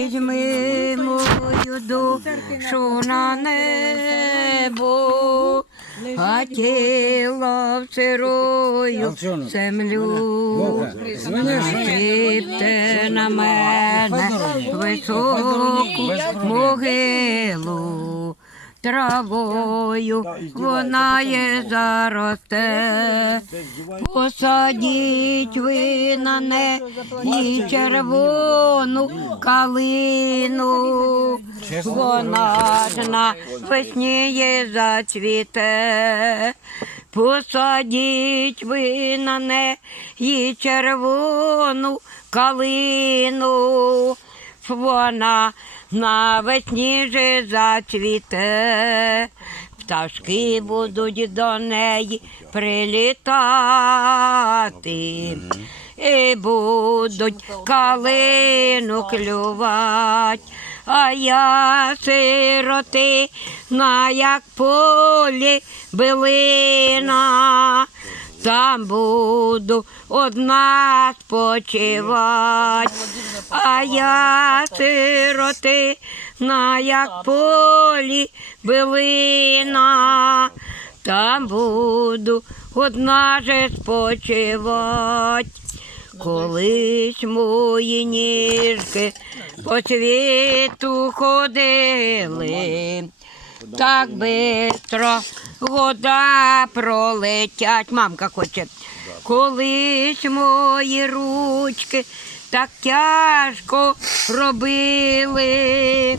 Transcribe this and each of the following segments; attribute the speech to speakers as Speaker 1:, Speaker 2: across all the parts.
Speaker 1: Візьми мою душу на небо, а тіло в сирою землю. Насипте на мене високу могилу. Травою вона є заросте, посадіть ви на неї червону калину, вона ж на весніє зацвіте, посадіть ви на неї червону калину, вона навесні же зацвіте, пташки будуть до неї прилітати. І будуть калину клювать, а я сироти на як полі билина, там буду одна спочивать, а я сироти на як полі билина, там буду одна же спочивать. Колись мої ніжки по світу ходили, так бистро вода пролетять. Мамка хоче. Колись мої ручки так тяжко робили,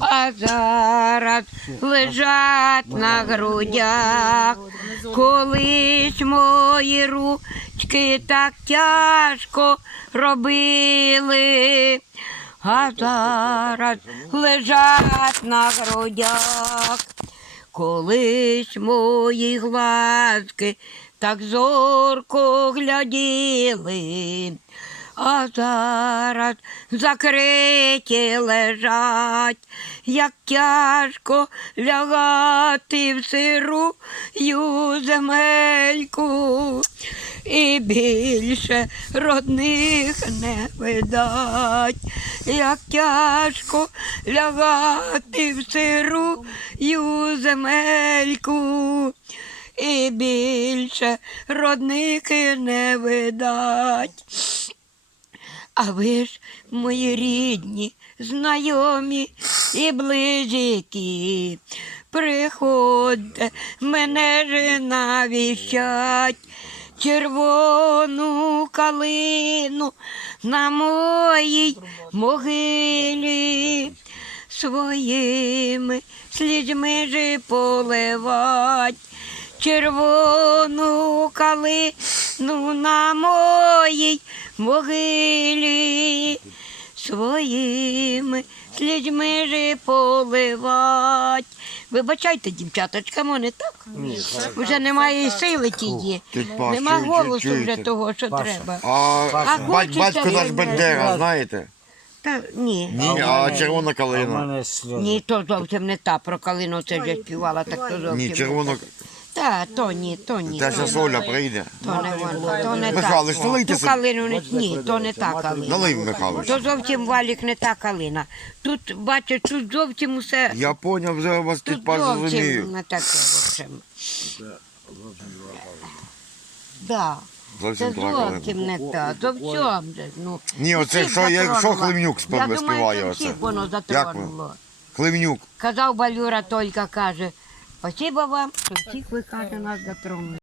Speaker 1: а зараз лежать на грудях. Колись мої ручки так тяжко робили, а зараз лежать на грудях. Колись мої глазки так зорко гляділи, а зараз закриті лежать, як тяжко лягати в сиру земельку. І більше родних не видать, як тяжко лягати в сиру земельку. І більше родних не видать. А ви ж, мої рідні, знайомі і близькі, приходьте, мене ж навіщать, червону калину на моїй могилі, своїми слізьми же поливать, червону калину на моїй могилі, своїми слізьми ж поливать. Вибачайте, дівчаточка, мене так? Вже немає сили тієї.
Speaker 2: Паш,
Speaker 1: Нема
Speaker 2: чуєте,
Speaker 1: голосу вже
Speaker 2: чуєте?
Speaker 1: того, що треба.
Speaker 2: А,
Speaker 1: А
Speaker 2: бать,
Speaker 1: хочеться
Speaker 2: батько наш. Бендера, знаєте?
Speaker 1: Та ні.
Speaker 2: Ні, а червона
Speaker 3: А в
Speaker 2: калина.
Speaker 3: мене сльози.
Speaker 1: Ні, то зовсім не та про калину це вже співала, так то зовсім.
Speaker 2: Ні,
Speaker 1: не
Speaker 2: червона.
Speaker 1: Та. То ні, то ні.
Speaker 2: Та
Speaker 1: то
Speaker 2: зараз Оля прийде.
Speaker 1: То не вона, то не
Speaker 2: Михайлович,
Speaker 1: та.
Speaker 2: налийте
Speaker 1: Ту
Speaker 2: собі.
Speaker 1: калину не ні, то не та калина.
Speaker 2: Налий, Михайлович.
Speaker 1: То зовсім валік не та калина. Тут, бачиш, тут зовсім усе.
Speaker 2: Я поняв, вже вас
Speaker 1: Тут
Speaker 2: Паш
Speaker 1: зовсім
Speaker 2: зрозумів.
Speaker 1: не таке, в общем. Да. Це
Speaker 2: Зовсім друга
Speaker 1: зовсім не та. Зовсім же. Ну,
Speaker 2: Ні, оце
Speaker 1: всіх
Speaker 2: якщо, якщо
Speaker 1: затронуло.
Speaker 2: Хлевнюк
Speaker 1: Я
Speaker 2: співає
Speaker 1: думаю, що
Speaker 2: оце.
Speaker 1: всіх воно
Speaker 2: Як ви?
Speaker 1: затронуло.
Speaker 2: Хлевнюк.
Speaker 1: Казав Балюра, тільки каже, спасибо вам, що всіх ви каже, нас затронули.